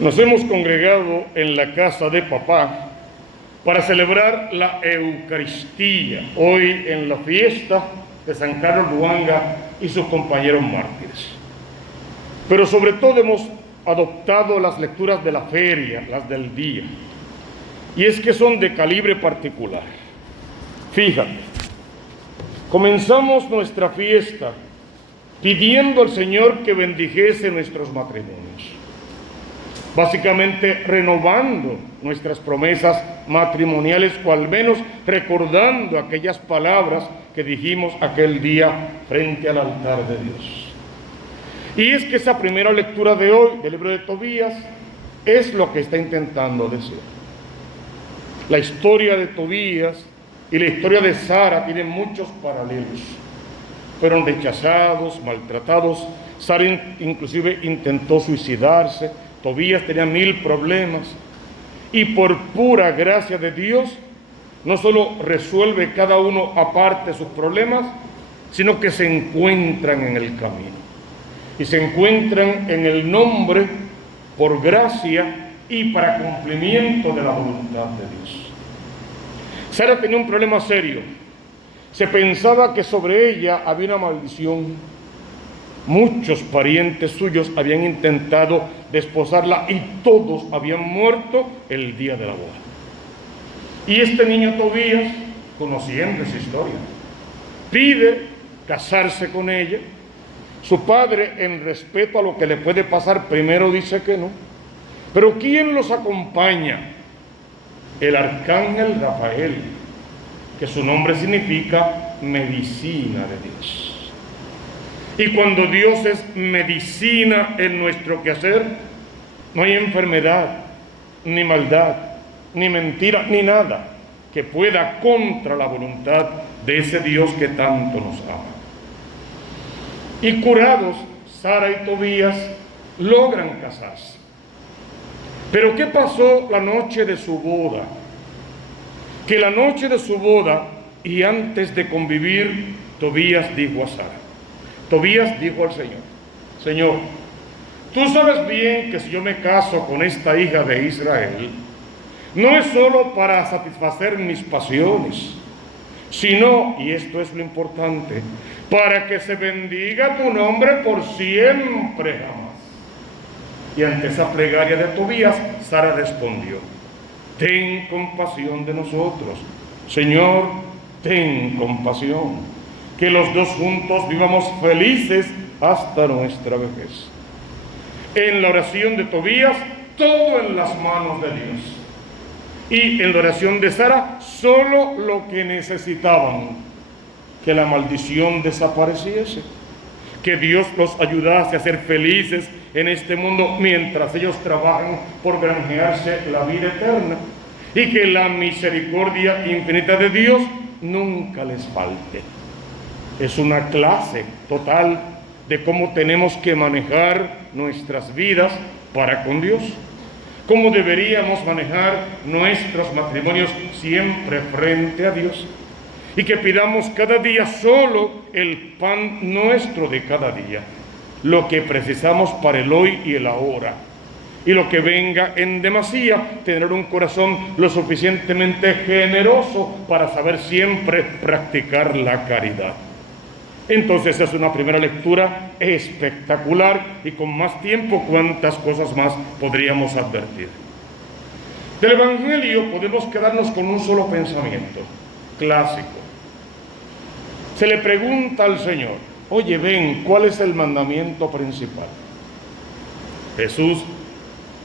Nos hemos congregado en la casa de papá para celebrar la Eucaristía, hoy en la fiesta de San Carlos Luanga y sus compañeros mártires. Pero sobre todo hemos adoptado las lecturas de la feria, las del día, y es que son de calibre particular. Fíjate, comenzamos nuestra fiesta pidiendo al Señor que bendijese nuestros matrimonios, básicamente renovando nuestras promesas matrimoniales, o al menos recordando aquellas palabras que dijimos aquel día frente al altar de Dios. Y es que esa primera lectura de hoy del libro de Tobías es lo que está intentando decir. La historia de Tobías y la historia de Sara tienen muchos paralelos. Fueron rechazados, maltratados. Sara inclusive intentó suicidarse. Tobías tenía 1000 problemas. Y por pura gracia de Dios, no solo resuelve cada uno aparte sus problemas, sino que se encuentran en el camino. Y se encuentran en el nombre, por gracia y para cumplimiento de la voluntad de Dios. Sara tenía un problema serio. Se pensaba que sobre ella había una maldición. Muchos parientes suyos habían intentado desposarla y todos habían muerto el día de la boda. Y este niño Tobías, conociendo esa historia, pide casarse con ella. Su padre, en respeto a lo que le puede pasar, primero dice que no. Pero ¿quién los acompaña? El arcángel Rafael, que su nombre significa medicina de Dios. Y cuando Dios es medicina en nuestro quehacer, no hay enfermedad, ni maldad, ni mentira, ni nada que pueda contra la voluntad de ese Dios que tanto nos ama. Y curados, Sara y Tobías logran casarse. Pero ¿qué pasó la noche de su boda? Que la noche de su boda, y antes de convivir, Tobías dijo a Sara, Tobías dijo al Señor, Señor, tú sabes bien que si yo me caso con esta hija de Israel, no es solo para satisfacer mis pasiones, sino, y esto es lo importante, para que se bendiga tu nombre por siempre jamás. Y ante esa plegaria de Tobías, Sara respondió, ten compasión de nosotros, Señor, ten compasión, que los dos juntos vivamos felices hasta nuestra vejez. En la oración de Tobías, todo en las manos de Dios. Y en la oración de Sara, solo lo que necesitaban, que la maldición desapareciese, que Dios los ayudase a ser felices en este mundo mientras ellos trabajan por granjearse la vida eterna, y que la misericordia infinita de Dios nunca les falte. Es una clase total de cómo tenemos que manejar nuestras vidas para con Dios, cómo deberíamos manejar nuestros matrimonios siempre frente a Dios, y que pidamos cada día solo el pan nuestro de cada día, lo que precisamos para el hoy y el ahora, y lo que venga en demasía, tener un corazón lo suficientemente generoso para saber siempre practicar la caridad. Entonces es una primera lectura espectacular, y con más tiempo cuántas cosas más podríamos advertir. Del Evangelio podemos quedarnos con un solo pensamiento clásico. Se le pregunta al Señor, oye, ven, ¿cuál es el mandamiento principal? Jesús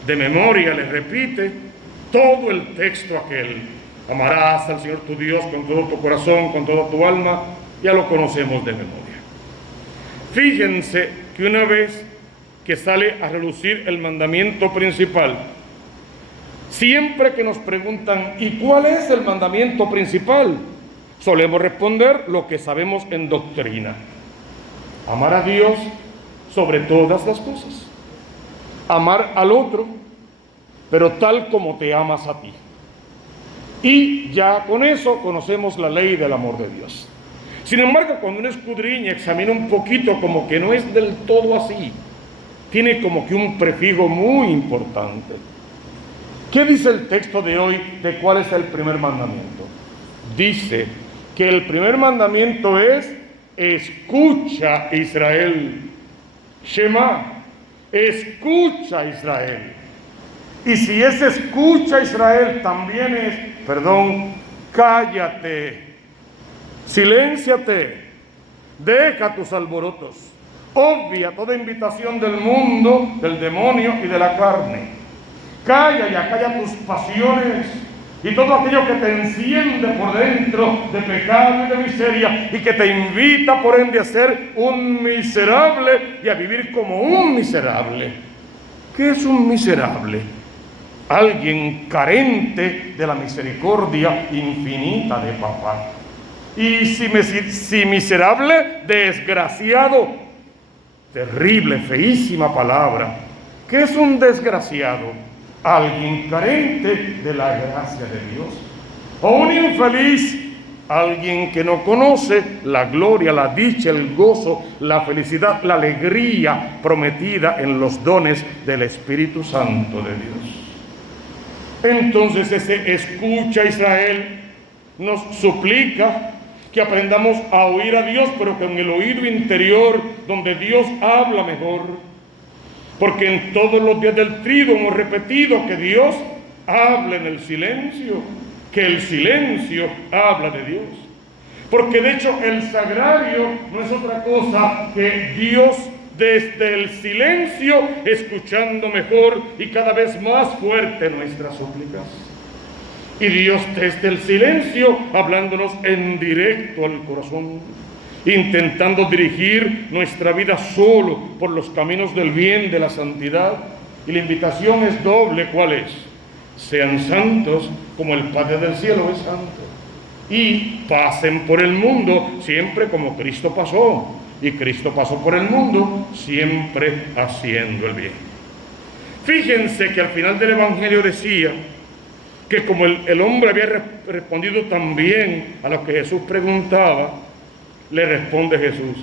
de memoria le repite todo el texto aquel. Amarás al Señor tu Dios con todo tu corazón, con toda tu alma. Ya lo conocemos de memoria. Fíjense que una vez que sale a relucir el mandamiento principal, siempre que nos preguntan, ¿y cuál es el mandamiento principal?, solemos responder lo que sabemos en doctrina. Amar a Dios sobre todas las cosas. Amar al otro, pero tal como te amas a ti. Y ya con eso conocemos la ley del amor de Dios. Sin embargo, cuando uno escudriña, examina un poquito, como que no es del todo así. tiene como que un prefijo muy importante. ¿Qué dice el texto de hoy de cuál es el primer mandamiento? Dice que el primer mandamiento es: escucha, Israel. Shema, escucha, Israel. Y si es escucha, Israel, también es, cállate, silénciate, deja tus alborotos, obvia toda invitación del mundo, del demonio y de la carne. Calla y acalla tus pasiones y todo aquello que te enciende por dentro de pecado y de miseria y que te invita por ende a ser un miserable y a vivir como un miserable. ¿Qué es un miserable? Alguien carente de la misericordia infinita de papá. Y si miserable, desgraciado. Terrible, feísima palabra. ¿Qué es un desgraciado? Alguien carente de la gracia de Dios. O un infeliz, alguien que no conoce la gloria, la dicha, el gozo, la felicidad, la alegría prometida en los dones del Espíritu Santo de Dios. Entonces ese escucha, Israel, nos suplica que aprendamos a oír a Dios, pero con el oído interior, donde Dios habla mejor. Porque en todos los días del trido hemos repetido que Dios habla en el silencio, que el silencio habla de Dios. Porque de hecho el sagrario no es otra cosa que Dios desde el silencio escuchando mejor y cada vez más fuerte nuestras súplicas. Y Dios desde el silencio hablándonos en directo al corazón, intentando dirigir nuestra vida solo por los caminos del bien, de la santidad. Y la invitación es doble. ¿Cuál es? Sean santos como el Padre del cielo es santo. Y pasen por el mundo siempre como Cristo pasó. Y Cristo pasó por el mundo siempre haciendo el bien. Fíjense que al final del Evangelio decía que como el hombre había respondido también a lo que Jesús preguntaba, le responde Jesús: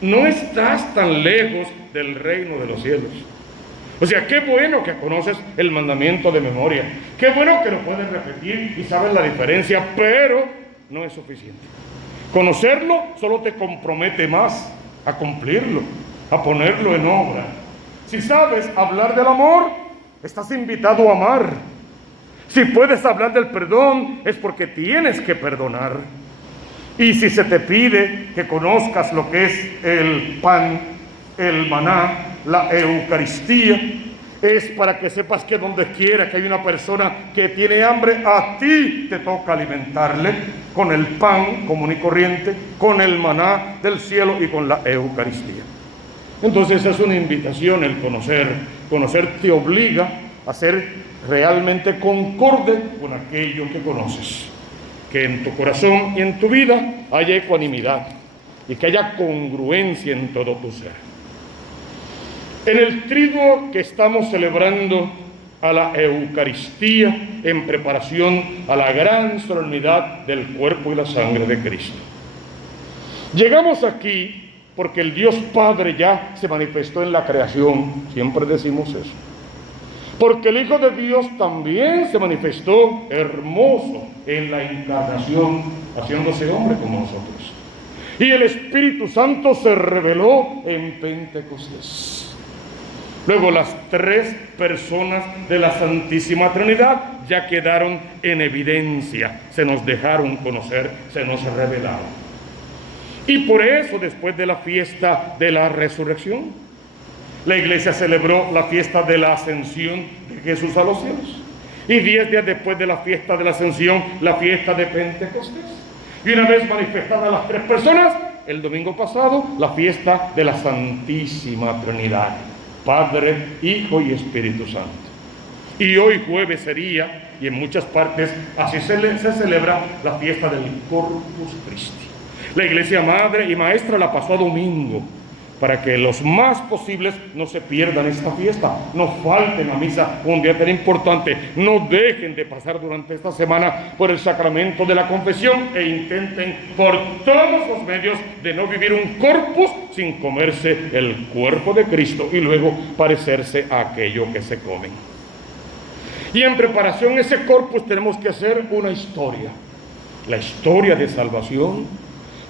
no estás tan lejos del reino de los cielos. O sea, qué bueno que conoces el mandamiento de memoria, qué bueno que lo puedes repetir y sabes la diferencia, pero no es suficiente. Conocerlo solo te compromete más a cumplirlo, a ponerlo en obra. Si sabes hablar del amor, estás invitado a amar. Si puedes hablar del perdón, es porque tienes que perdonar. Y si se te pide que conozcas lo que es el pan, el maná, la Eucaristía, es para que sepas que donde quiera que hay una persona que tiene hambre, a ti te toca alimentarle con el pan común y corriente, con el maná del cielo y con la Eucaristía. Entonces es una invitación el conocer. Conocer te obliga a ser realmente concorde con aquello que conoces. Que en tu corazón y en tu vida haya ecuanimidad y que haya congruencia en todo tu ser. En el triduo que estamos celebrando a la Eucaristía en preparación a la gran solemnidad del cuerpo y la sangre de Cristo. Llegamos aquí porque el Dios Padre ya se manifestó en la creación, siempre decimos eso. Porque el Hijo de Dios también se manifestó hermoso en la encarnación, haciéndose hombre como nosotros. Y el Espíritu Santo se reveló en Pentecostés. Luego las tres personas de la Santísima Trinidad ya quedaron en evidencia, se nos dejaron conocer, se nos revelaron. Y por eso después de la fiesta de la resurrección, la iglesia celebró la fiesta de la ascensión de Jesús a los cielos. Y 10 días después de la fiesta de la ascensión, la fiesta de Pentecostés. Y una vez manifestadas las tres personas, el domingo pasado, la fiesta de la Santísima Trinidad, Padre, Hijo y Espíritu Santo. Y hoy jueves sería, y en muchas partes así se celebra, la fiesta del Corpus Christi. La iglesia madre y maestra la pasó a domingo, para que los más posibles no se pierdan esta fiesta, no falten a misa un día tan importante, no dejen de pasar durante esta semana por el sacramento de la confesión e intenten por todos los medios de no vivir un corpus sin comerse el cuerpo de Cristo y luego parecerse a aquello que se comen. Y en preparación a ese corpus tenemos que hacer una historia, la historia de salvación,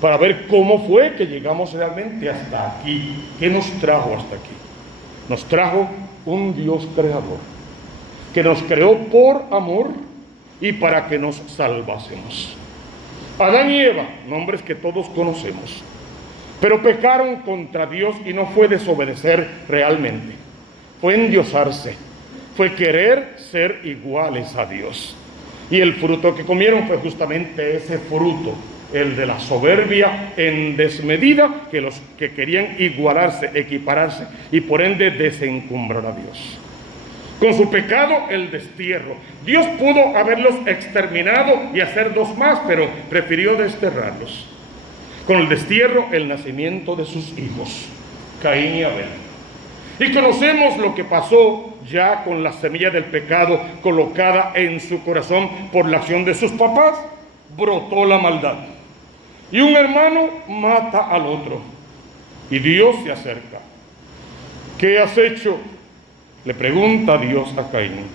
para ver cómo fue que llegamos realmente hasta aquí. ¿Qué nos trajo hasta aquí? Nos trajo un Dios creador, que nos creó por amor y para que nos salvásemos. Adán y Eva, nombres que todos conocemos, pero pecaron contra Dios y no fue desobedecer realmente, fue endiosarse, fue querer ser iguales a Dios. Y el fruto que comieron fue justamente ese fruto, el de la soberbia en desmedida, que los que querían igualarse, equipararse y por ende desencumbrar a Dios. Con su pecado, el destierro. Dios pudo haberlos exterminado y hacer dos más, pero prefirió desterrarlos. Con el destierro, el nacimiento de sus hijos, Caín y Abel. Y conocemos lo que pasó ya con la semilla del pecado colocada en su corazón por la acción de sus papás. Brotó la maldad. Y un hermano mata al otro. Y Dios se acerca. ¿Qué has hecho? Le pregunta Dios a Caín.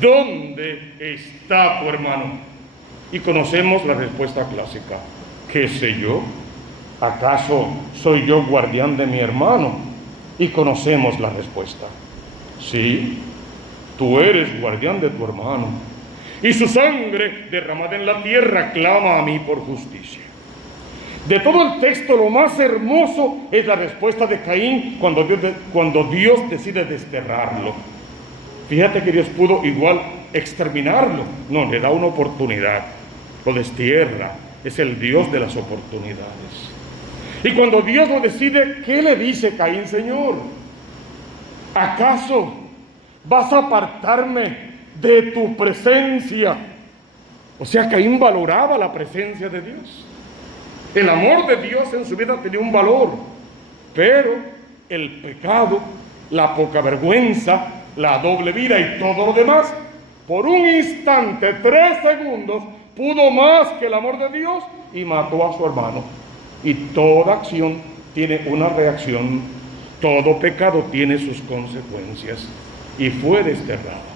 ¿Dónde está tu hermano? Y conocemos la respuesta clásica. ¿Qué sé yo? ¿Acaso soy yo guardián de mi hermano? Y conocemos la respuesta. Sí, tú eres guardián de tu hermano. Y su sangre derramada en la tierra clama a mí por justicia. De todo el texto, lo más hermoso es la respuesta de Caín cuando Dios decide desterrarlo. Fíjate que Dios pudo igual exterminarlo. No, le da una oportunidad. Lo destierra. Es el Dios de las oportunidades. Y cuando Dios lo decide, ¿qué le dice Caín, Señor? ¿Acaso vas a apartarme de tu presencia? O sea, Caín valoraba la presencia de Dios. El amor de Dios en su vida tenía un valor, pero el pecado, la poca vergüenza, la doble vida y todo lo demás, por un instante, 3 segundos, pudo más que el amor de Dios y mató a su hermano. Y toda acción tiene una reacción, todo pecado tiene sus consecuencias, y fue desterrado.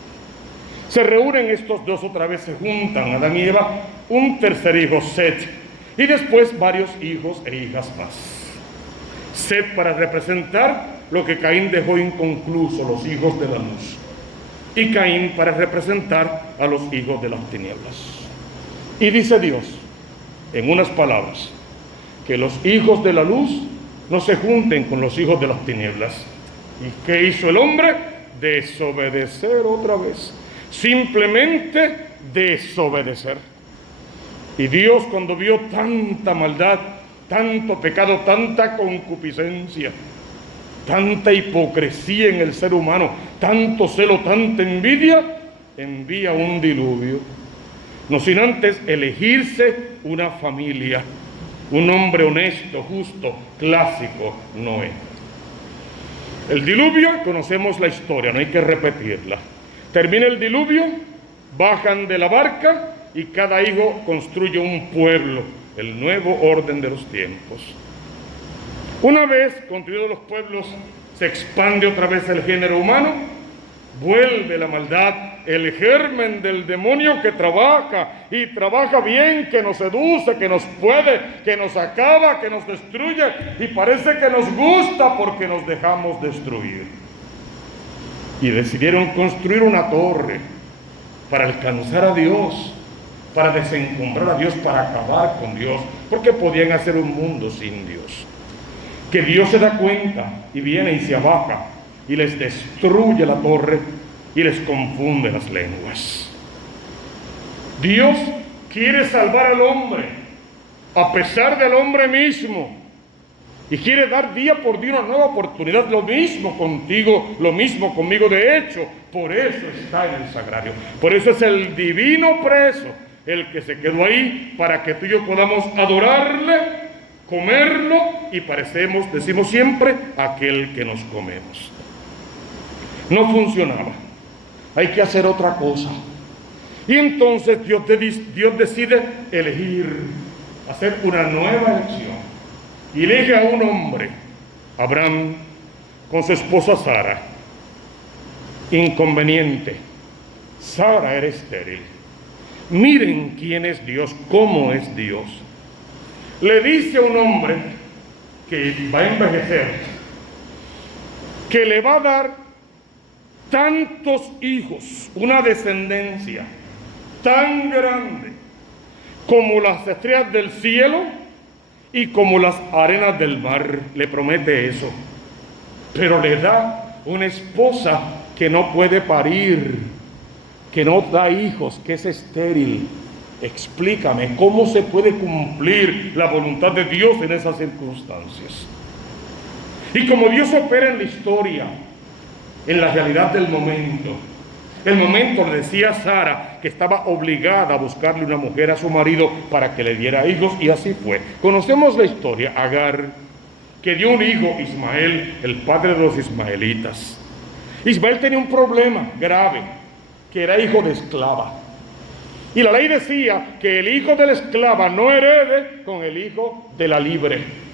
Se reúnen estos dos otra vez, se juntan, Adán y Eva, un tercer hijo, Set, y después varios hijos e hijas más. Set para representar lo que Caín dejó inconcluso, los hijos de la luz, y Caín para representar a los hijos de las tinieblas. Y dice Dios, en unas palabras, que los hijos de la luz no se junten con los hijos de las tinieblas. ¿Y qué hizo el hombre? Desobedecer otra vez. Simplemente desobedecer. Y Dios, cuando vio tanta maldad, tanto pecado, tanta concupiscencia, tanta hipocresía en el ser humano, tanto celo, tanta envidia, envía un diluvio. No sin antes elegirse una familia, un hombre honesto, justo, clásico, Noé. El diluvio, conocemos la historia, no hay que repetirla. Termina el diluvio, bajan de la barca y cada hijo construye un pueblo, el nuevo orden de los tiempos. Una vez construidos los pueblos, se expande otra vez el género humano, vuelve la maldad, el germen del demonio que trabaja y trabaja bien, que nos seduce, que nos puede, que nos acaba, que nos destruye y parece que nos gusta porque nos dejamos destruir. Y decidieron construir una torre para alcanzar a Dios, para desencumbrar a Dios, para acabar con Dios, porque podían hacer un mundo sin Dios. Que Dios se da cuenta y viene y se abaja y les destruye la torre y les confunde las lenguas. Dios quiere salvar al hombre a pesar del hombre mismo y quiere dar día por día una nueva oportunidad. Lo mismo contigo, lo mismo conmigo. De hecho, por eso está en el sagrario, por eso es el divino preso el que se quedó ahí para que tú y yo podamos adorarle comerlo y parecemos, decimos siempre, aquel que nos comemos. No funcionaba. Hay que hacer otra cosa. Y entonces Dios decide elegir, hacer una nueva elección. Y elige a un hombre, Abraham, con su esposa Sara. Inconveniente. Sara era estéril. Miren quién es Dios, cómo es Dios. Le dice a un hombre que va a envejecer, que le va a dar tantos hijos, una descendencia tan grande como las estrellas del cielo y como las arenas del mar. Le promete eso, pero le da una esposa que no puede parir, que no da hijos, que es estéril. Explícame, ¿cómo se puede cumplir la voluntad de Dios en esas circunstancias? Y como Dios opera en la historia, en la realidad del momento, el momento le decía a Sara que estaba obligada a buscarle una mujer a su marido para que le diera hijos, y así fue. Conocemos la historia. Agar, que dio un hijo, Ismael, el padre de los ismaelitas. Ismael tenía un problema grave, que era hijo de esclava. Y la ley decía que el hijo de la esclava no herede con el hijo de la libre.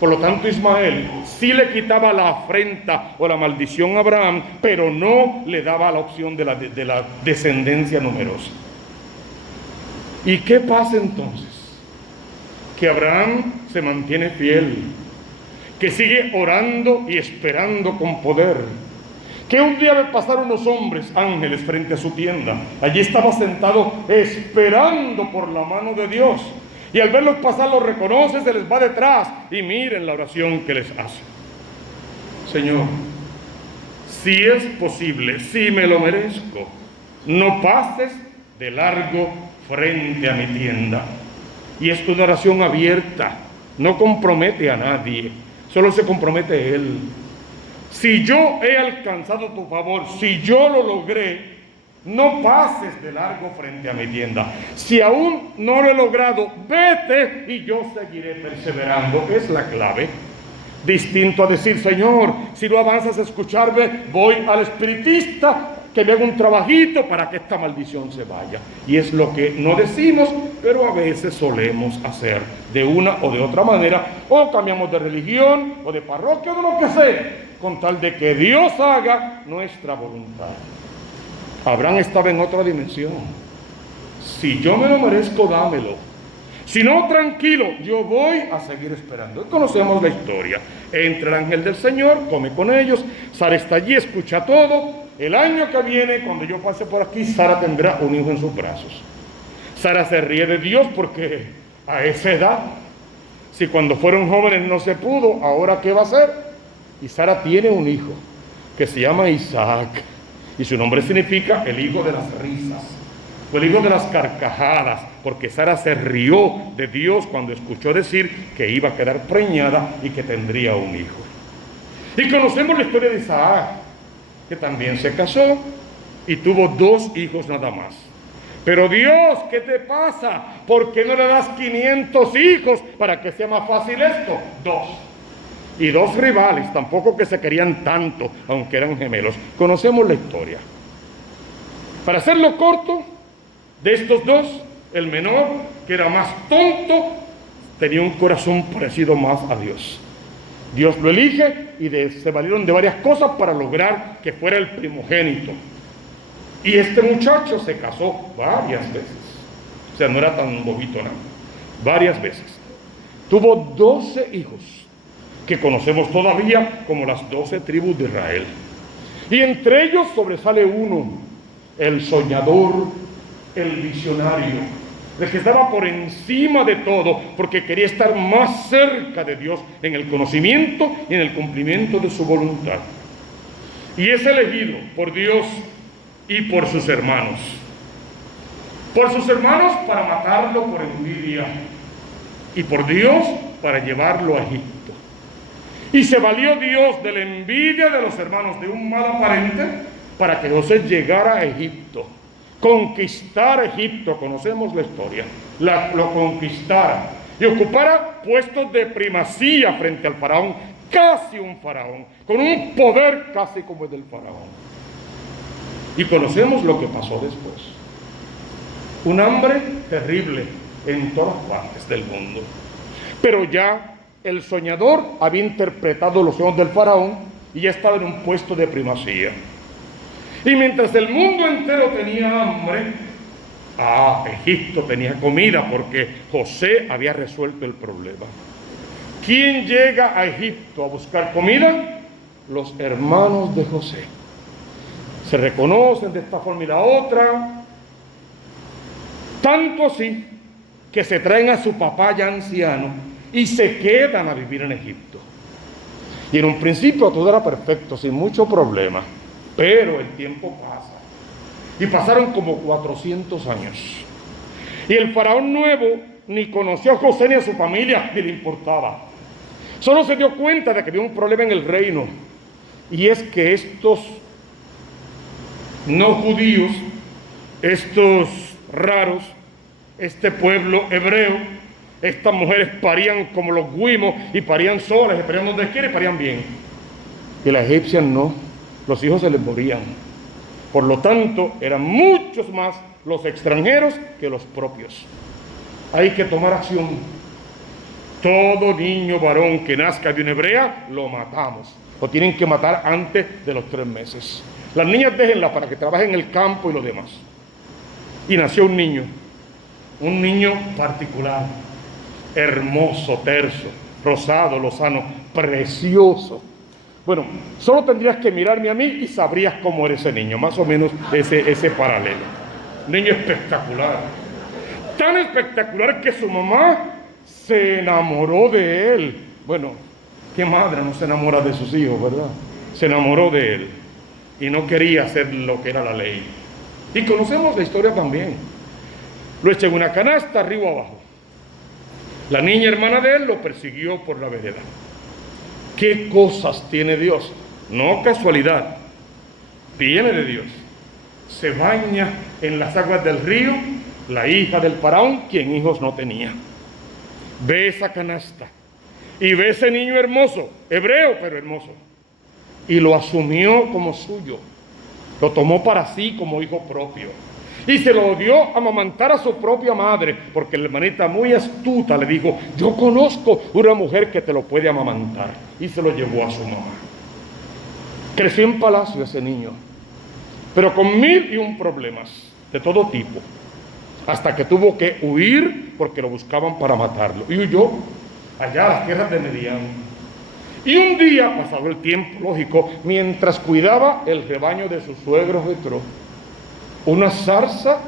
Por lo tanto, Ismael sí le quitaba la afrenta o la maldición a Abraham, pero no le daba la opción de la descendencia numerosa. ¿Y qué pasa entonces? Que Abraham se mantiene fiel, que sigue orando y esperando con poder. Que un día ve pasar unos hombres, ángeles, frente a su tienda. Allí estaba sentado esperando por la mano de Dios. Y al verlos pasar los reconoce, se les va detrás. Y miren la oración que les hace. Señor, si es posible, si me lo merezco, no pases de largo frente a mi tienda. Y es una oración abierta, no compromete a nadie, solo se compromete él. Si yo he alcanzado tu favor, si yo lo logré, no pases de largo frente a mi tienda. Si aún no lo he logrado, vete y yo seguiré perseverando. Es la clave. Distinto a decir, Señor, si no avanzas a escucharme, voy al espiritista que me haga un trabajito para que esta maldición se vaya. Y es lo que no decimos, pero a veces solemos hacer de una o de otra manera, o cambiamos de religión o de parroquia o de lo que sea, con tal de que Dios haga nuestra voluntad. Abraham estaba en otra dimensión. Si yo me lo merezco, dámelo. Si no, tranquilo, yo voy a seguir esperando. Conocemos la historia. Entra el ángel del Señor, come con ellos. Sara está allí, escucha todo. El año que viene, cuando yo pase por aquí, Sara tendrá un hijo en sus brazos. Sara se ríe de Dios porque a esa edad, si cuando fueron jóvenes no se pudo, ¿ahora qué va a hacer? Y Sara tiene un hijo que se llama Isaac. Y su nombre significa el hijo de las risas, o el hijo de las carcajadas, porque Sara se rió de Dios cuando escuchó decir que iba a quedar preñada y que tendría un hijo. Y conocemos la historia de Isaac, que también se casó y tuvo 2 hijos nada más. Pero Dios, ¿qué te pasa? ¿Por qué no le das 500 hijos para que sea más fácil esto? 2. Y 2 rivales, tampoco que se querían tanto, aunque eran gemelos. Conocemos la historia. Para hacerlo corto, de estos 2, el menor, que era más tonto, tenía un corazón parecido más a Dios. Dios lo elige y se valieron de varias cosas para lograr que fuera el primogénito. Y este muchacho se casó varias veces. O sea, no era tan bobito, ¿no? Varias veces. Tuvo 12 hijos, que conocemos todavía como las 12 tribus de Israel. Y entre ellos sobresale uno, el soñador, el visionario, el que estaba por encima de todo, porque quería estar más cerca de Dios en el conocimiento y en el cumplimiento de su voluntad. Y es elegido por Dios y por sus hermanos. Por sus hermanos para matarlo por envidia, y por Dios para llevarlo a Egipto. Y se valió Dios de la envidia de los hermanos de un mal aparente para que José llegara a Egipto, conquistara Egipto. Conocemos la historia, lo conquistara. y ocupara puestos de primacía frente al faraón, casi un faraón, con un poder casi como el del faraón. Y conocemos lo que pasó después. Un hambre terrible en todas partes del mundo. Pero ya el soñador había interpretado los sueños del faraón y ya estaba en un puesto de primacía. Y mientras el mundo entero tenía hambre, Egipto tenía comida porque José había resuelto el problema. ¿Quién llega a Egipto a buscar comida? Los hermanos de José. Se reconocen de esta forma y la otra, tanto así que se traen a su papá ya anciano y se quedan a vivir en Egipto. Y en un principio todo era perfecto, sin mucho problema, pero el tiempo pasa. Y pasaron como 400 años. Y el faraón nuevo ni conoció a José ni a su familia, ni le importaba. Solo se dio cuenta de que había un problema en el reino. Y es que estos no judíos, estos raros, este pueblo hebreo, estas mujeres parían como los guimos y parían solas, y parían donde quiera y parían bien. Y las egipcias no, los hijos se les morían. Por lo tanto, eran muchos más los extranjeros que los propios. Hay que tomar acción. Todo niño varón que nazca de una hebrea, lo matamos. Lo tienen que matar antes de los 3 meses. Las niñas déjenlas para que trabajen en el campo y lo demás. Y nació un niño particular, hermoso, terso, rosado, lozano, precioso. Bueno, solo tendrías que mirarme a mí y sabrías cómo era ese niño, más o menos ese paralelo. Un niño espectacular, tan espectacular que su mamá se enamoró de él. Bueno, ¿qué madre no se enamora de sus hijos, verdad? Se enamoró de él y no quería hacer lo que era la ley. Y conocemos la historia también. Lo echó en una canasta, arriba abajo. La niña hermana de él lo persiguió por la vereda. ¿Qué cosas tiene Dios? No casualidad, viene de Dios. Se baña en las aguas del río la hija del faraón, quien hijos no tenía. Ve esa canasta y ve ese niño hermoso, hebreo pero hermoso, y lo asumió como suyo. Lo tomó para sí como hijo propio y se lo dio a amamantar a su propia madre, porque la hermanita muy astuta le dijo: yo conozco una mujer que te lo puede amamantar, y se lo llevó a su mamá. Creció en palacio ese niño, pero con 1001 problemas de todo tipo, hasta que tuvo que huir porque lo buscaban para matarlo, y huyó allá a las tierras de Medián. Y un día, pasado el tiempo, lógico, mientras cuidaba el rebaño de su suegro Jetro, una zarza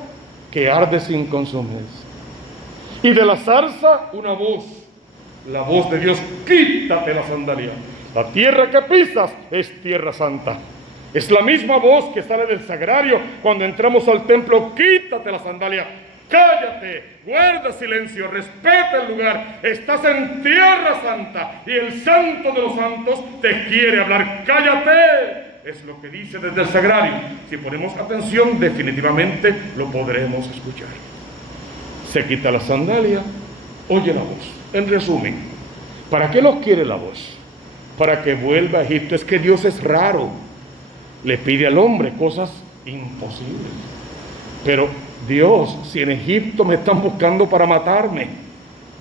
que arde sin consumirse. Y de la zarza una voz, la voz de Dios: quítate la sandalia. La tierra que pisas es tierra santa. Es la misma voz que sale del sagrario cuando entramos al templo: quítate la sandalia, cállate, guarda silencio, respeta el lugar. Estás en tierra santa y el santo de los santos te quiere hablar. Cállate. Es lo que dice desde el sagrario. Si ponemos atención, definitivamente lo podremos escuchar. Se quita la sandalia, oye la voz. En resumen, ¿para qué los quiere la voz? Para que vuelva a Egipto. Es que Dios es raro. Le pide al hombre cosas imposibles. Pero Dios, si en Egipto me están buscando para matarme,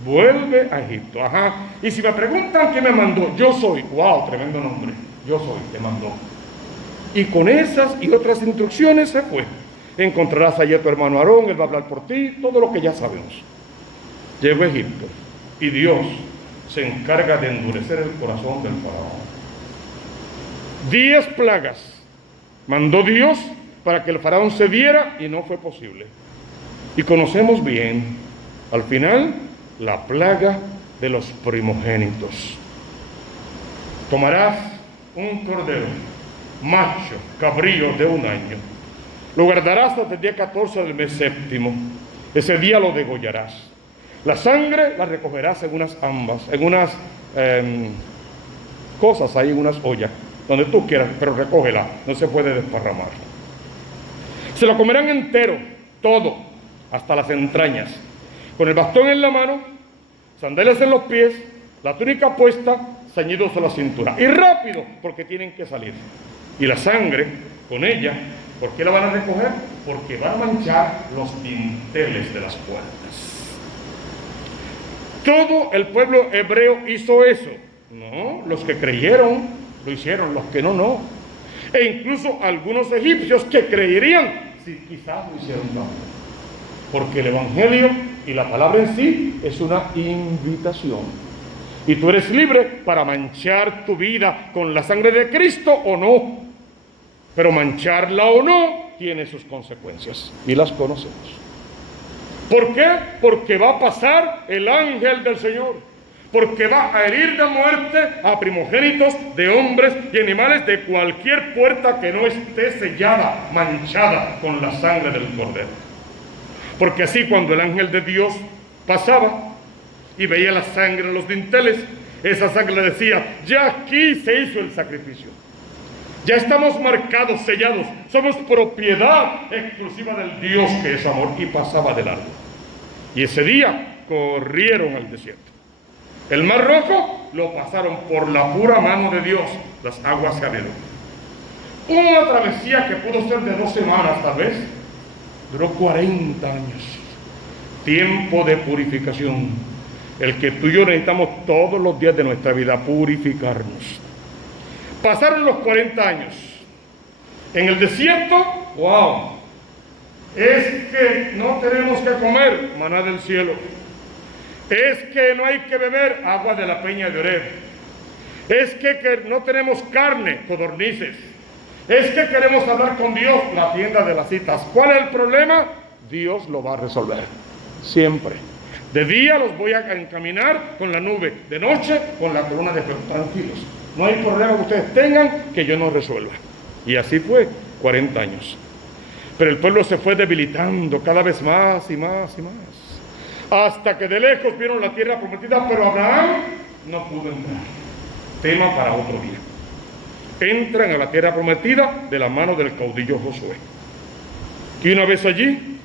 vuelve a Egipto. Ajá. Y si me preguntan quién me mandó, yo soy. Wow, tremendo nombre. Yo soy, te mandó. Y con esas y otras instrucciones se fue. Encontrarás allí a tu hermano Aarón, él va a hablar por ti, todo lo que ya sabemos. Llegó a Egipto y Dios se encarga de endurecer el corazón del faraón. 10 plagas mandó Dios para que el faraón cediera y no fue posible. Y conocemos bien, al final, la plaga de los primogénitos. Tomarás un cordero macho, cabrío de 1 año. Lo guardarás hasta el día 14 del mes 7º. Ese día lo degollarás. La sangre la recogerás en unas ambas, en unas cosas ahí, en unas ollas, donde tú quieras, pero recógela, no se puede desparramar. Se lo comerán entero, todo, hasta las entrañas. Con el bastón en la mano, sandalias en los pies, la túnica puesta, ceñidos a la cintura. Y rápido, porque tienen que salir. Y la sangre, con ella, ¿por qué la van a recoger? Porque van a manchar los dinteles de las puertas. Todo el pueblo hebreo hizo eso. No, los que creyeron lo hicieron, los que no, no. E incluso algunos egipcios que creerían, sí, quizás lo hicieron también. Porque el Evangelio y la palabra en sí es una invitación. Y tú eres libre para manchar tu vida con la sangre de Cristo o no. Pero mancharla o no tiene sus consecuencias. Y las conocemos. ¿Por qué? Porque va a pasar el ángel del Señor. Porque va a herir de muerte a primogénitos de hombres y animales de cualquier puerta que no esté sellada, manchada con la sangre del Cordero. Porque así cuando el ángel de Dios pasaba y veía la sangre en los dinteles, esa sangre le decía, ya aquí se hizo el sacrificio. Ya estamos marcados, sellados, somos propiedad exclusiva del Dios que es amor, y pasaba de largo. Y ese día corrieron al desierto. El Mar Rojo lo pasaron por la pura mano de Dios, las aguas se abrieron. Una travesía que pudo ser de 2 semanas tal vez, duró 40 años. Tiempo de purificación. El que tú y yo necesitamos todos los días de nuestra vida, purificarnos. Pasaron los 40 años. En el desierto, wow, es que no tenemos que comer maná del cielo. Es que no hay que beber agua de la peña de Oreb. Es que no tenemos carne, codornices. Es que queremos hablar con Dios, la tienda de las citas. ¿Cuál es el problema? Dios lo va a resolver, siempre. De día los voy a encaminar con la nube, de noche con la columna de fuego. Tranquilos, no hay problema que ustedes tengan que yo no resuelva. Y así fue, 40 años. Pero el pueblo se fue debilitando cada vez más y más y más. Hasta que de lejos vieron la tierra prometida, pero Abraham no pudo entrar. Tema para otro día. Entran a la tierra prometida de la mano del caudillo Josué. Y una vez allí,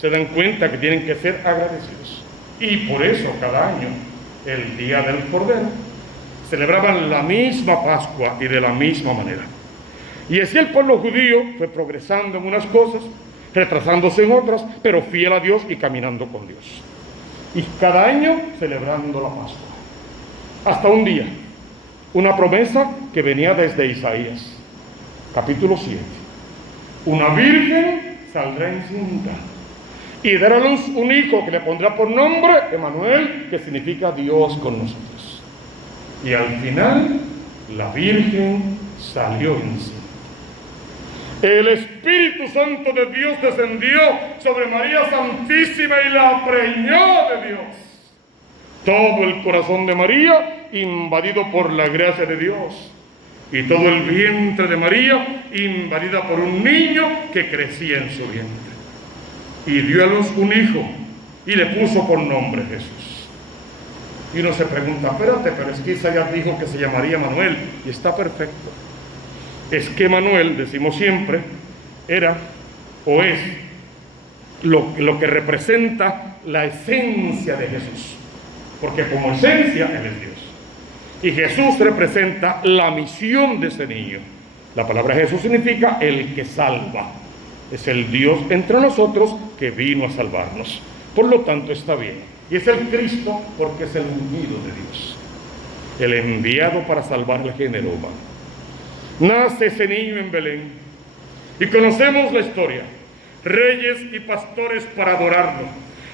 se dan cuenta que tienen que ser agradecidos. Y por eso cada año, el Día del Cordero, celebraban la misma Pascua y de la misma manera. Y así el pueblo judío fue progresando en unas cosas, retrasándose en otras, pero fiel a Dios y caminando con Dios. Y cada año celebrando la Pascua. Hasta un día, una promesa que venía desde Isaías, capítulo 7. Una virgen saldrá encinta y dará a luz un hijo que le pondrá por nombre Emmanuel, que significa Dios con nosotros. Y al final, la virgen salió encinta. El Espíritu Santo de Dios descendió sobre María Santísima y la preñó de Dios. Todo el corazón de María invadido por la gracia de Dios. Y todo el vientre de María invadida por un niño que crecía en su vientre. Y dio a luz un hijo y le puso por nombre Jesús. Y uno se pregunta, espérate, pero es que Isaías dijo que se llamaría Manuel, y está perfecto. Es que Manuel, decimos siempre, era o es lo que representa la esencia de Jesús. Porque como esencia, Él es Dios. Y Jesús representa la misión de ese niño. La palabra Jesús significa el que salva. Es el Dios entre nosotros que vino a salvarnos. Por lo tanto, está bien. Y es el Cristo porque es el ungido de Dios. El enviado para salvar el género humano. Nace ese niño en Belén. Y conocemos la historia. Reyes y pastores para adorarlo.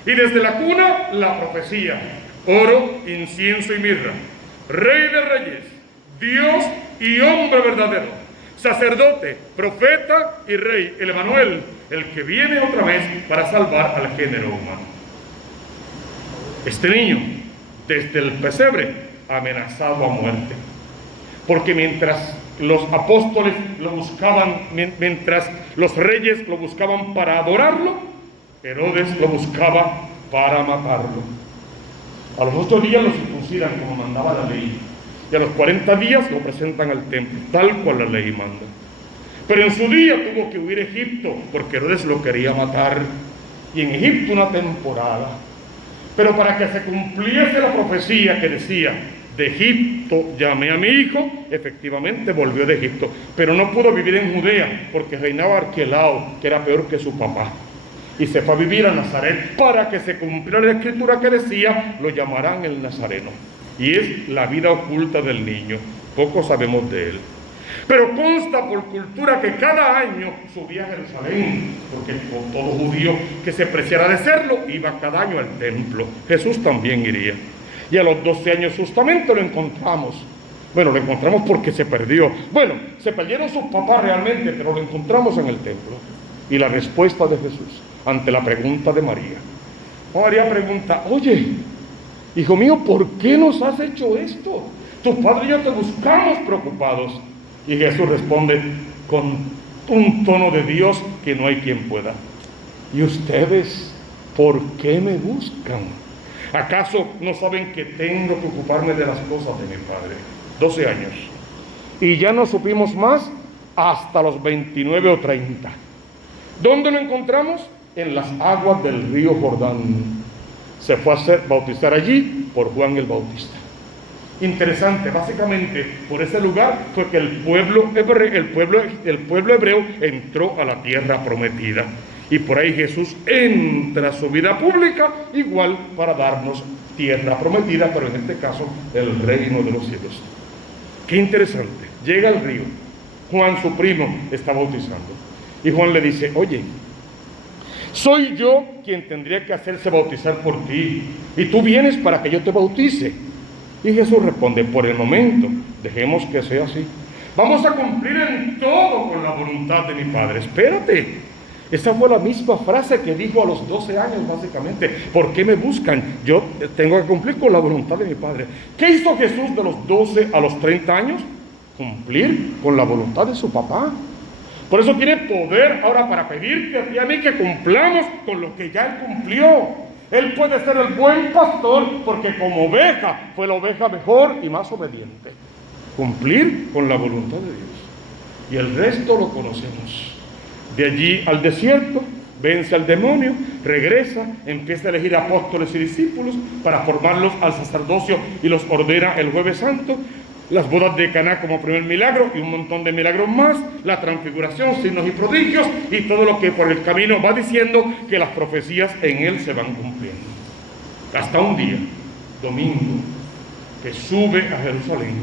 Y desde la cuna, la profecía. Oro, incienso y mirra. Rey de reyes, Dios y hombre verdadero, sacerdote, profeta y rey, el Emmanuel, el que viene otra vez para salvar al género humano. Este niño, desde el pesebre, amenazado a muerte, porque mientras los apóstoles lo buscaban, mientras los reyes lo buscaban para adorarlo, Herodes lo buscaba para matarlo. A los 8 días lo circuncidan como mandaba la ley. Y a los 40 días lo presentan al templo, tal cual la ley manda. Pero en su día tuvo que huir a Egipto, porque Herodes lo quería matar. Y en Egipto una temporada. Pero para que se cumpliese la profecía que decía: de Egipto llamé a mi hijo, efectivamente volvió de Egipto, pero no pudo vivir en Judea porque reinaba Arquelao, que era peor que su papá, y se fue a vivir a Nazaret para que se cumpliera la escritura que decía: lo llamarán el Nazareno. Y es la vida oculta del niño, poco sabemos de él. Pero consta por cultura que cada año subía a Jerusalén, porque todo judío que se preciara de serlo iba cada año al templo. Jesús también iría. Y a los 12 años justamente lo encontramos. Bueno, lo encontramos porque se perdió. Bueno, se perdieron sus papás realmente, pero lo encontramos en el templo. Y la respuesta de Jesús ante la pregunta de María. María pregunta: oye, hijo mío, ¿por qué nos has hecho esto? Tu padre y yo te buscamos preocupados. Y Jesús responde con un tono de Dios que no hay quien pueda: ¿y ustedes por qué me buscan? ¿Acaso no saben que tengo que ocuparme de las cosas de mi Padre? 12 años. Y ya no supimos más hasta los 29 o 30. ¿Dónde lo encontramos? En las aguas del río Jordán. Se fue a bautizar allí por Juan el Bautista. Interesante, básicamente por ese lugar fue que el pueblo hebreo entró a la tierra prometida. Y por ahí Jesús entra a su vida pública, igual para darnos tierra prometida, pero en este caso el reino de los cielos. Qué interesante. Llega al río, Juan su primo está bautizando, y Juan le dice: oye, soy yo quien tendría que hacerse bautizar por ti, y tú vienes para que yo te bautice. Y Jesús responde: por el momento, dejemos que sea así. Vamos a cumplir en todo con la voluntad de mi Padre. Espérate. Esa fue la misma frase que dijo a los 12 años, básicamente. ¿Por qué me buscan? Yo tengo que cumplir con la voluntad de mi Padre. ¿Qué hizo Jesús de los 12 a los 30 años? Cumplir con la voluntad de su papá. Por eso tiene poder ahora para pedirte a ti y a mí que cumplamos con lo que ya Él cumplió. Él puede ser el buen pastor porque como oveja fue la oveja mejor y más obediente. Cumplir con la voluntad de Dios. Y el resto lo conocemos. De allí al desierto, vence al demonio, regresa, empieza a elegir apóstoles y discípulos para formarlos al sacerdocio y los ordena el Jueves Santo. Las bodas de Caná como primer milagro y un montón de milagros más, la transfiguración, signos y prodigios y todo lo que por el camino va diciendo que las profecías en él se van cumpliendo. Hasta un día, domingo, que sube a Jerusalén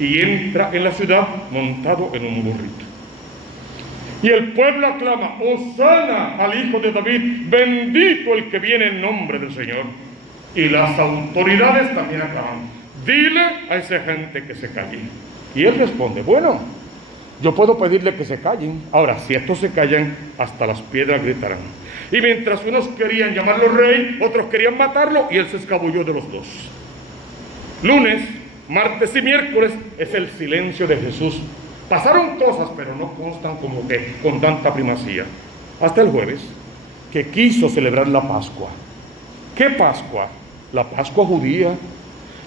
y entra en la ciudad montado en un burrito. Y el pueblo aclama: Hosana al Hijo de David, bendito el que viene en nombre del Señor. Y las autoridades también aclaman: dile a esa gente que se calle. Y él responde: bueno, yo puedo pedirle que se callen. Ahora, si estos se callan, hasta las piedras gritarán. Y mientras unos querían llamarlo rey, otros querían matarlo, y él se escabulló de los dos. Lunes, martes y miércoles es el silencio de Jesús. Pasaron cosas, pero no constan como que con tanta primacía. Hasta el jueves, que quiso celebrar la Pascua. ¿Qué Pascua? La Pascua judía.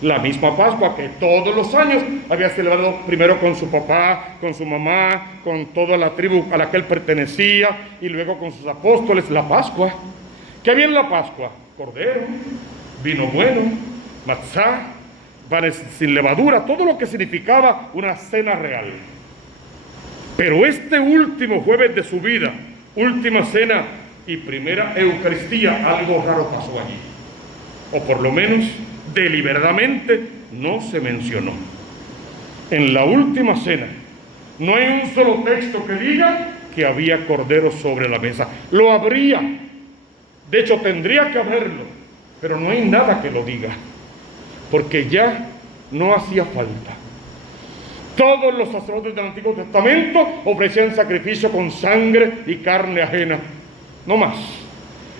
La misma Pascua que todos los años había celebrado primero con su papá, con su mamá, con toda la tribu a la que él pertenecía, y luego con sus apóstoles, la Pascua. ¿Qué había en la Pascua? Cordero, vino bueno, matzá, panes sin levadura, todo lo que significaba una cena real. Pero este último jueves de su vida, última cena y primera Eucaristía, algo raro pasó allí. O por lo menos deliberadamente no se mencionó. En la última cena no hay un solo texto que diga que había cordero sobre la mesa. Lo habría, de hecho tendría que haberlo, pero no hay nada que lo diga, porque ya no hacía falta. Todos los sacerdotes del Antiguo Testamento ofrecían sacrificio con sangre y carne ajena, no más.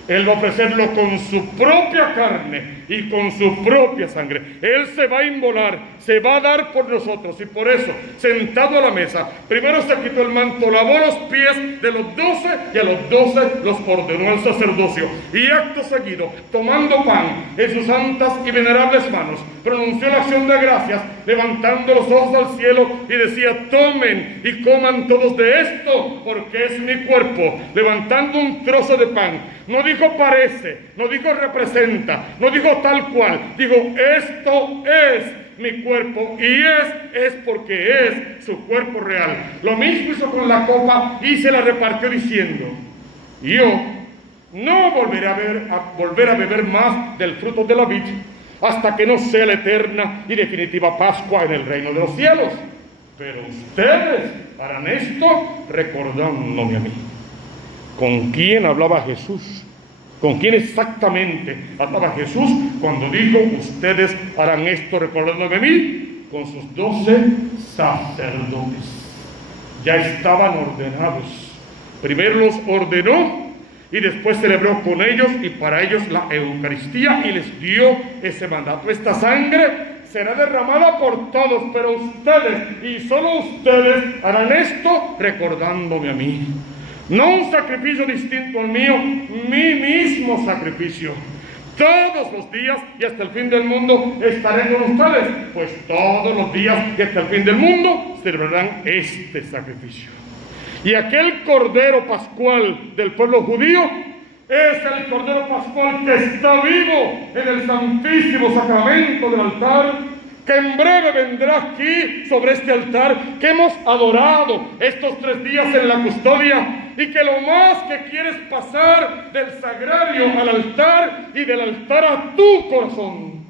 Él va a ofrecerlo con su propia carne y con su propia sangre. Él se va a inmolar, se va a dar por nosotros. Y por eso, sentado a la mesa, primero se quitó el manto, lavó los pies de los 12 y a los 12 los ordenó al sacerdocio. Y acto seguido, tomando pan en sus santas y venerables manos, pronunció la acción de gracias, levantando los ojos al cielo y decía: tomen y coman todos de esto, porque es mi cuerpo. Levantando un trozo de pan, no dijo dijo parece, no dijo representa, no dijo tal cual, dijo esto es mi cuerpo, y es porque es su cuerpo real. Lo mismo hizo con la copa y se la repartió diciendo: yo no volveré a beber más del fruto de la vid hasta que no sea la eterna y definitiva Pascua en el reino de los cielos. Pero ustedes harán esto recordándome a mí. ¿Con quién hablaba Jesús? ¿Con quién exactamente hablaba Jesús cuando dijo: ustedes harán esto recordándome a mí? Con sus 12 sacerdotes. Ya estaban ordenados. Primero los ordenó y después celebró con ellos y para ellos la Eucaristía y les dio ese mandato: esta sangre será derramada por todos, pero ustedes y solo ustedes harán esto recordándome a mí. No un sacrificio distinto al mío, mi mismo sacrificio. Todos los días y hasta el fin del mundo estaré con ustedes, pues todos los días y hasta el fin del mundo celebrarán este sacrificio. Y aquel Cordero Pascual del pueblo judío es el Cordero Pascual que está vivo en el Santísimo Sacramento del altar, que en breve vendrá aquí sobre este altar que hemos adorado estos 3 días en la custodia, y que lo más que quieres pasar del sagrario al altar y del altar a tu corazón.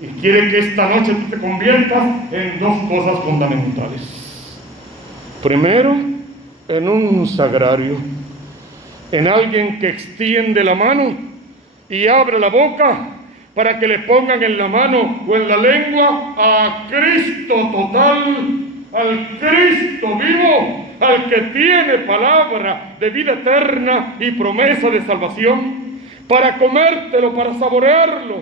Y quiere que esta noche tú te conviertas en 2 cosas fundamentales. Primero, en un sagrario, en alguien que extiende la mano y abre la boca para que le pongan en la mano o en la lengua a Cristo total, al Cristo vivo, al que tiene palabra de vida eterna y promesa de salvación, para comértelo, para saborearlo,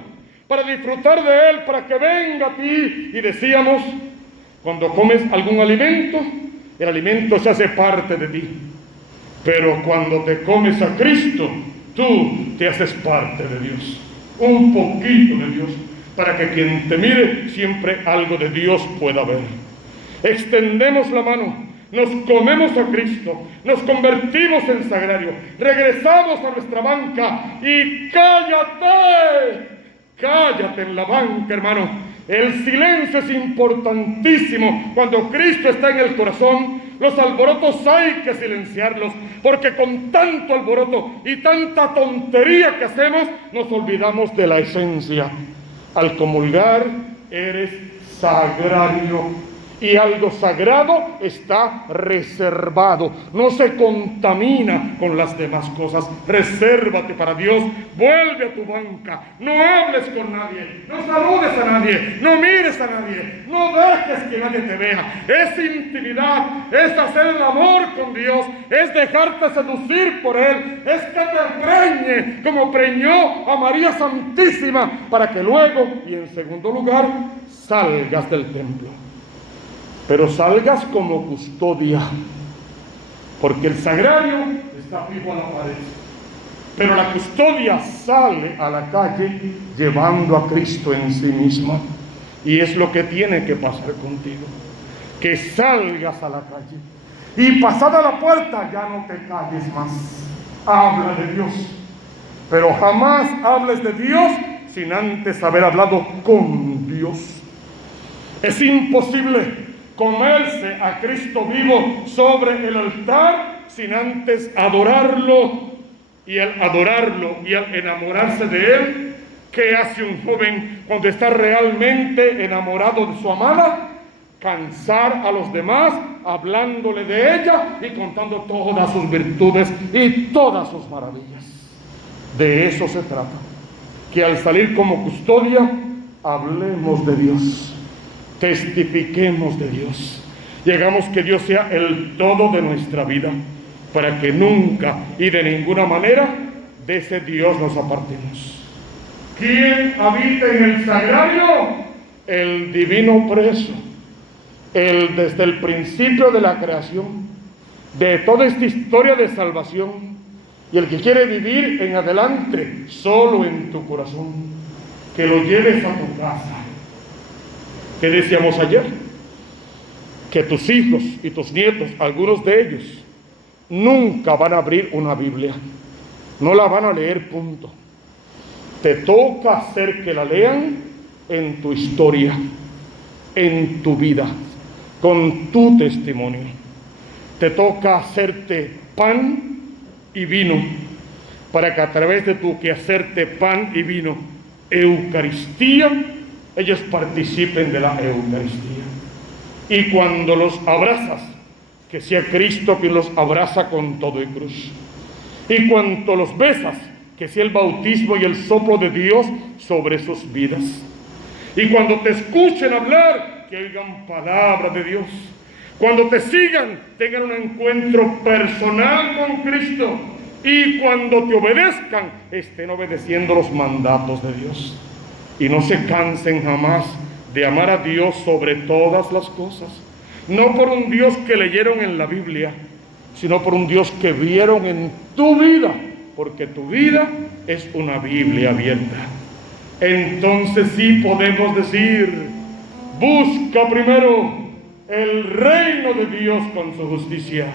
para disfrutar de él, para que venga a ti. Y decíamos, cuando comes algún alimento, el alimento se hace parte de ti. Pero cuando te comes a Cristo, tú te haces parte de Dios. Un poquito de Dios, para que quien te mire siempre algo de Dios pueda ver. Extendemos la mano, nos comemos a Cristo, nos convertimos en sagrario, regresamos a nuestra banca y cállate en la banca, hermano. El silencio es importantísimo. Cuando Cristo está en el corazón, los alborotos hay que silenciarlos, porque con tanto alboroto y tanta tontería que hacemos, nos olvidamos de la esencia. Al comulgar, eres sagrario. Y algo sagrado está reservado, no se contamina con las demás cosas. Resérvate para Dios, vuelve a tu banca, no hables con nadie, no saludes a nadie, no mires a nadie, no dejes que nadie te vea. Es intimidad, es hacer el amor con Dios, es dejarte seducir por Él, es que te preñe como preñó a María Santísima, para que luego, y en segundo lugar, salgas del templo. Pero salgas como custodia, porque el sagrario está fijo a la pared, pero la custodia sale a la calle llevando a Cristo en sí misma. Y es lo que tiene que pasar contigo, que salgas a la calle y pasada la puerta ya no te calles más. Habla de Dios, pero jamás hables de Dios sin antes haber hablado con Dios. Es imposible comerse a Cristo vivo sobre el altar sin antes adorarlo. Y al adorarlo y al enamorarse de Él, ¿qué hace un joven cuando está realmente enamorado de su amada? Cansar a los demás hablándole de ella y contando todas sus virtudes y todas sus maravillas. De eso se trata, que al salir como custodia hablemos de Dios, testifiquemos de Dios, llegamos que Dios sea el todo de nuestra vida, para que nunca y de ninguna manera de ese Dios nos apartemos. ¿Quién habita en el sagrario? El divino preso, el desde el principio de la creación, de toda esta historia de salvación, y el que quiere vivir en adelante solo en tu corazón, que lo lleves a tu casa. ¿Qué decíamos ayer? Que tus hijos y tus nietos, algunos de ellos, nunca van a abrir una Biblia. No la van a leer, punto. Te toca hacer que la lean en tu historia, en tu vida, con tu testimonio. Te toca hacerte pan y vino, para que a través de tu hacerte pan y vino, Eucaristía, ellos participen de la Eucaristía. Y cuando los abrazas, que sea Cristo quien los abraza con todo y cruz. Y cuando los besas, que sea el bautismo y el soplo de Dios sobre sus vidas. Y cuando te escuchen hablar, que oigan palabra de Dios. Cuando te sigan, tengan un encuentro personal con Cristo. Y cuando te obedezcan, estén obedeciendo los mandatos de Dios. Y no se cansen jamás de amar a Dios sobre todas las cosas. No por un Dios que leyeron en la Biblia, sino por un Dios que vieron en tu vida, porque tu vida es una Biblia abierta. Entonces sí podemos decir, busca primero el reino de Dios con su justicia,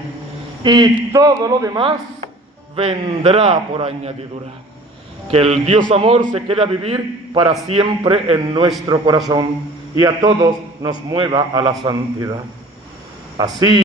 y todo lo demás vendrá por añadidura. Que el Dios amor se quede a vivir para siempre en nuestro corazón y a todos nos mueva a la santidad. Así